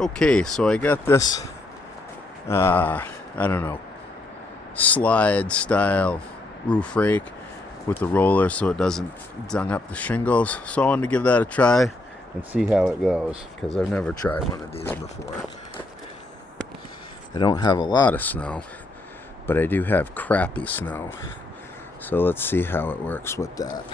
Okay, so I got this, I don't know, slide style roof rake with the roller so it doesn't dung up the shingles. So I wanted to give that a try and see how it goes because I've never tried one of these before. I don't have a lot of snow, but I do have crappy snow. So let's see how it works with that.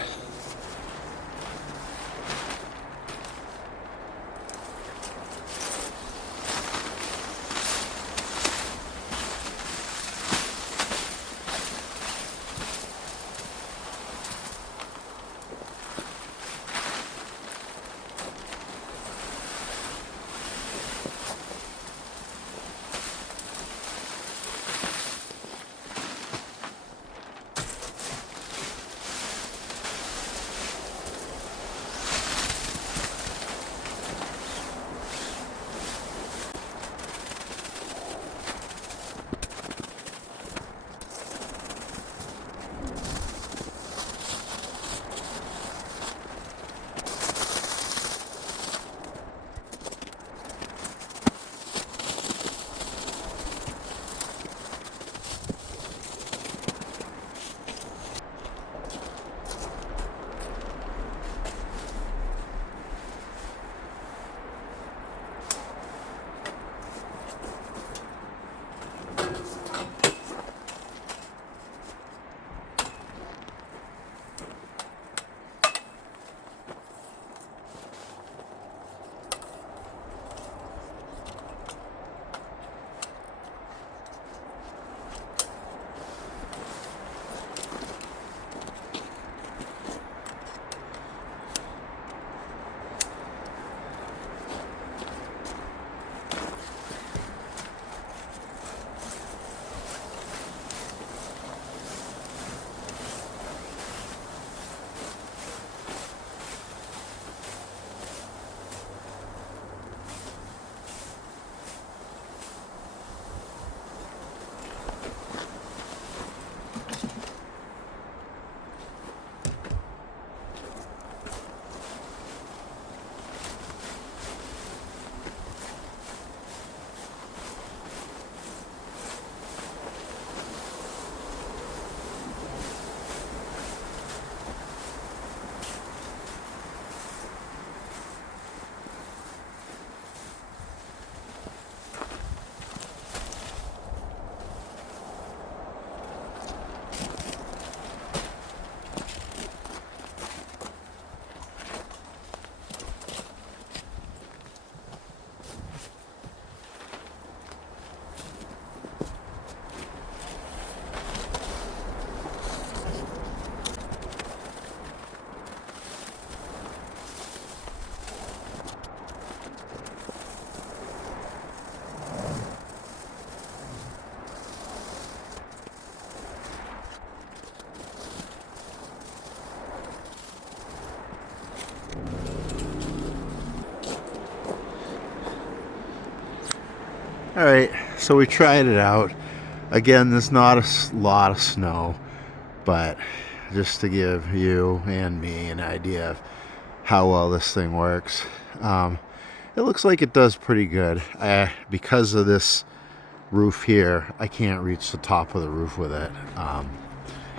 All right, so we tried it out. Again, there's not a lot of snow, but just to give you and me an idea of how well this thing works, it looks like it does pretty good. Because of this roof here, I can't reach the top of the roof with it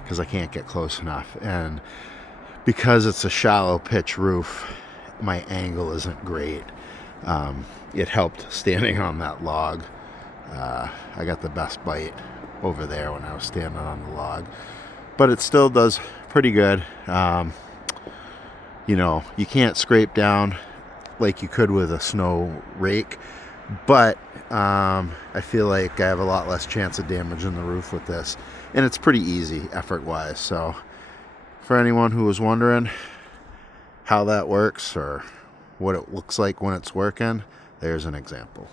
because I can't get close enough. And because it's a shallow pitch roof, my angle isn't great. It helped standing on that log. I got the best bite over there when I was standing on the log, but it still does pretty good. You can't scrape down like you could with a snow rake, but I feel like I have a lot less chance of damaging the roof with this, and it's pretty easy effort-wise. So for anyone who was wondering how that works or what it looks like when it's working, there's an example.